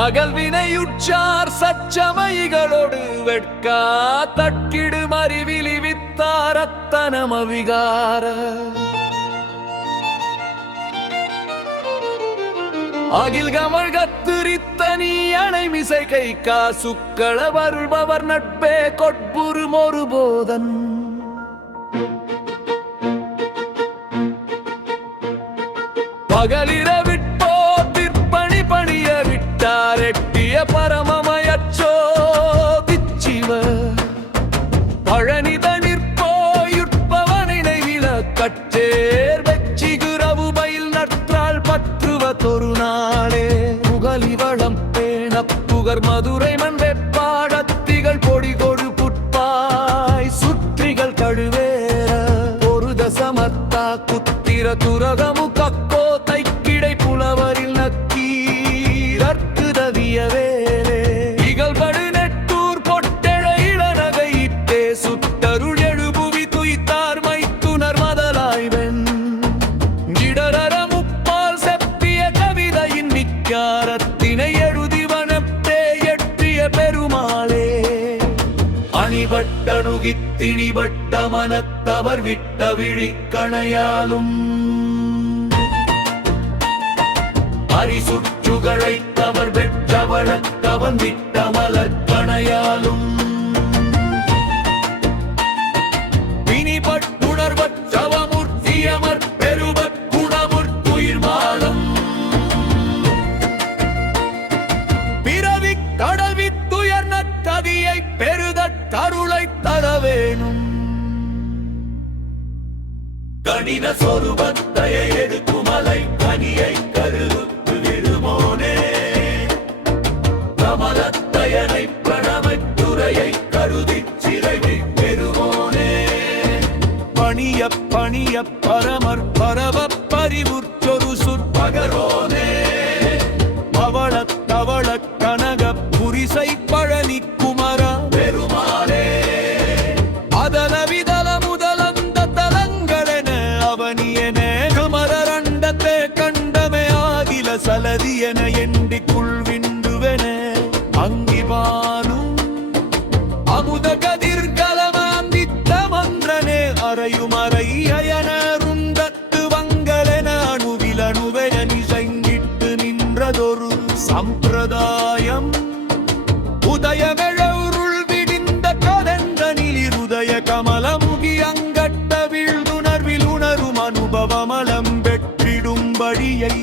அகல்வினையுற்றார் சச்சமைகளோடு வெட்கா தட்கிடு மறிவிலி வித்தாரத்தனமவிகார அகில் கமல் கத்துரித்த நீ அணைமிசை கை காசுக்கள வருபவர் நட்பே கொட்புரும் ஒரு போதன் பகலிரவிட்டோ திற்பணி பணிய விட்டார் எட்டிய பரமமயச்சோ திச்சிவ பழனித நிற்போயுட்பவனினை வில கட்டேர் வெச்சிகுரவு பயில் நற்றாள் பற்றுவ தொருநாளே புகலிவளம் பேண புகர் மதுரை மண் வெப்பாடத்திகள் பொடி கொடு புட்பாய் சுற்றிகள் கழுவேற ஒரு தசமத்தா குத்திர துரகமு கக்கோ தைக்கிடை புலவரில் நக்கீரற்குதவிய வேலே இகழ்படு நெட்டூர் பொட்டெழ இளநகையிட்டே சுட்டருள் எழுபுவி துய்த்தார் மைத்துனர் மதலாய்வென் இடரர முப்பால் செப்பிய கவிதையின் நிக்காரத்தினை எழுதிவனத்தே எட்டிய பெருமாளே அணிபட்டணுகித்திணிபட்ட மனத்தவர் விட்ட விழிக்கணையாலும் அரிசுற்றுகளைத்தவர் வெற்றவழத்தவன் விட்ட மலர்கணையாலும் பிணிபட்டுணர்வற்றவமுர்த்தியமர் பெருவற் குணமுற்குயிர்மாலம் பிறவி கடவித்துயர் நற்கதியை பெருதற் கருளைத் தரவேணும் கணித சொருபத்தையை எடுக்குமலை கனியை கருது கமலத்தையனை பிரணமைத்துறையை கருதிச் சிறைவி பெறுவோனே பணிய பணிய பரமர் பரவ பரிவுற்றொரு சுற்பகரோனே பவளத் தவள கனக புரிசை பழனி குமரா பெருமாளே அதல விதல முதலந்த தலங்களென அவனியன கமரண்டத்தே கண்டமே ஆகில சலதியன எண்டிக்குள் விண்டுவென அங்கிபானும் அமுத கதிர்களமாந்தித்த மன்றனே அறையும் அறையனருந்தத்து வங்கலென அணுவிலணுவென நிசைங்கிட்டு நின்றதொரு சம்பிரதாயம் உதயமெழவுருள் விடிந்த கதன்றனில் இருதய கமலமுகி அங்கட்ட வீழ்ந்துணர்வில் உணரும் அனுபவமலம் வெற்றிடும் வழியை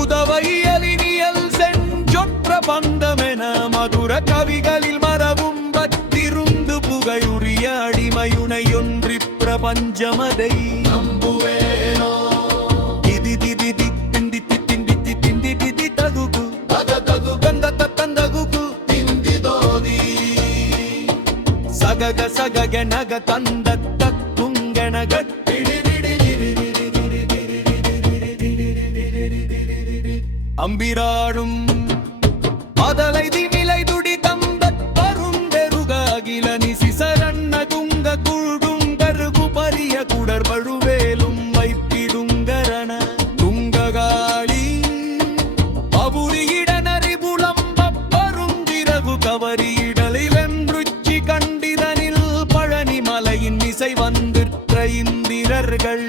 உதவையலினியல் செஞ்சொற்ற பந்தமென மதுர கவிகளில் மரபும் பத்திருந்து புகையுரிய அடிமையுனையொன்றி பிரபஞ்சமதை நம்புவேனோ திதி திதி திந்தி திந்தி திந்தி திதி தகுகு தகு கந்த தந்தகுகு திந்தி தோதி சகக சகக நக தந்த தக்குங்கணக அம்பிராடும் அதலை திமிலை துடி தந்த பருந்தெருகாகில நிசிசரண்ண துங்க குழுடும் கருகு பரிய குடர் பழுவேலும் வைப்பிடுங்கரண துங்ககாளி அபுரியிட நரிபுலம்ப பருந்திரகு கவரியிடலை வென்றுச்சி கண்டிதனில் பழனி மலையின் இசை வந்திற்ற இந்திரர்கள்